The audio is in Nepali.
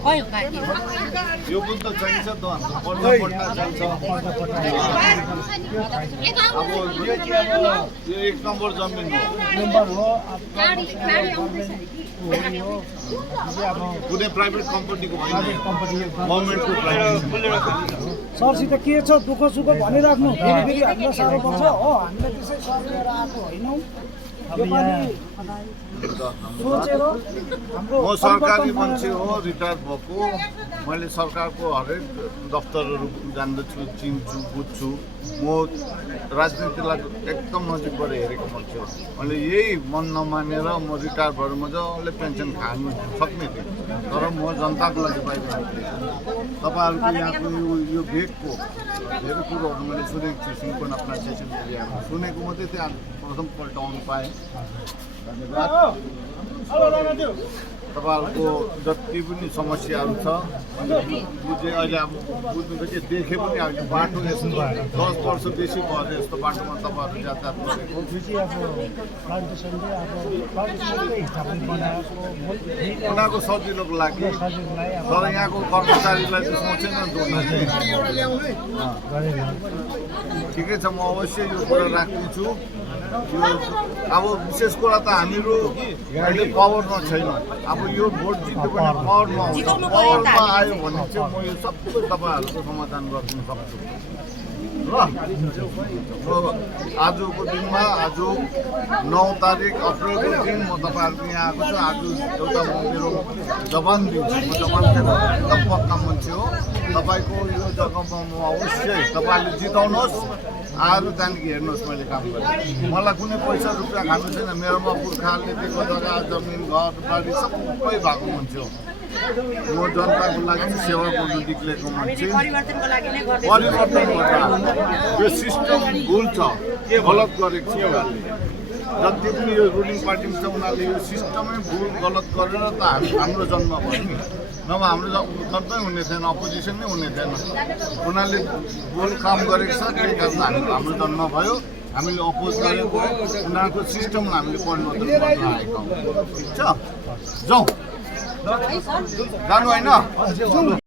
यो पनि त चाहिन्छ त पढ्न चाहिन्छ अब यो चाहिँ अब यो 1 नम्बर जमिन हो कुनै प्राइभेट कम्पनीको होइन गभर्मेन्टको प्राइभेट सरसित के छ दुःख सुख भनिराख्नु फेरि हामीलाई साह्रो पर्छ हो हामीले त्यसै सरेर आएको होइनौँ सोचेर हाम्रो म सरकारी मान्छे हो रिटायर भएको मैले सरकारको हरेक दफ्तरहरू जान्दछु चिन्छु बुझ्छु म राजनीतिलाई एकदम नजिकबाट हेरेको मान्छे हो मैले यही मन नमानेर म रिटायर भएर मजाले पेन्सन खानु सक्ने थिएँ तर म जनताको लागि बाहिर तपाईँहरूको यहाँको यो भेगको धेरै कुरोहरू मैले सुनेको छु सिन्कोना प्लान्टेसन एरियामा सुनेको मात्रै त्यहाँ प्रथमपल्ट आउनु पाएँ धन्यवाद तपाईँहरूको जति पनि समस्याहरू छ बुझेँ अहिले अब बुझ्नु त के देखेँ पनि अहिले बाटो यस्तो 10 वर्ष बेसी भयो यस्तो बाटोमा तपाईँहरू यातायात गरेको उनीहरूको सजिलोको लागि तर यहाँको कर्मचारीलाई त सोचेन ठिकै छ म अवश्य यो कुरा राख्नेछु अब विशेष कुरा त हामीहरू अहिले पावरमा छैन अब यो भोट जित्यो भने पावरमा आउँछ पावरमा आयो भने चाहिँ म यो सबै तपाईँहरूको समाधान गरिदिन सक्छु ल आजको दिनमा आज 9 तारिक अप्रेलको दिन म तपाईँहरूको यहाँ आएको छु आज एउटा म मेरो जवान दिन्छु म जवान एकदम पक्का मान्छे हो तपाईँको यो जग्गामा म अवश्य तपाईँले जिताउनुहोस् आएर त्यहाँदेखि हेर्नुहोस् मैले काम गरेँ मलाई कुनै पैसा रुपियाँ खानु छैन मेरोमा पुर्खाले दिएको जग्गा जमिन घर बारी सबै भएको मान्छे हो म जनताको लागि सेवा गर्नु निक्लेको मान्छे परिवर्तन गर्दा यो सिस्टम भुल छ के गलत गरेको छ उनीहरूले जति पनि यो रुलिङ पार्टी छ उनीहरूले यो सिस्टमै भुल गलत गरेर त हाम्रो जन्म भयो नि नभए हाम्रो जन्मै हुने थिएन अपोजिसन नै हुने थिएन उनीहरूले भुल काम गरेको छ त्यही कारण हाम्रो जन्म भयो हामीले अपोज गरेको उनीहरूको सिस्टमलाई हामीले परिवर्तन गर्न आएका हौँ ठिक छ जाउँ जानु होइन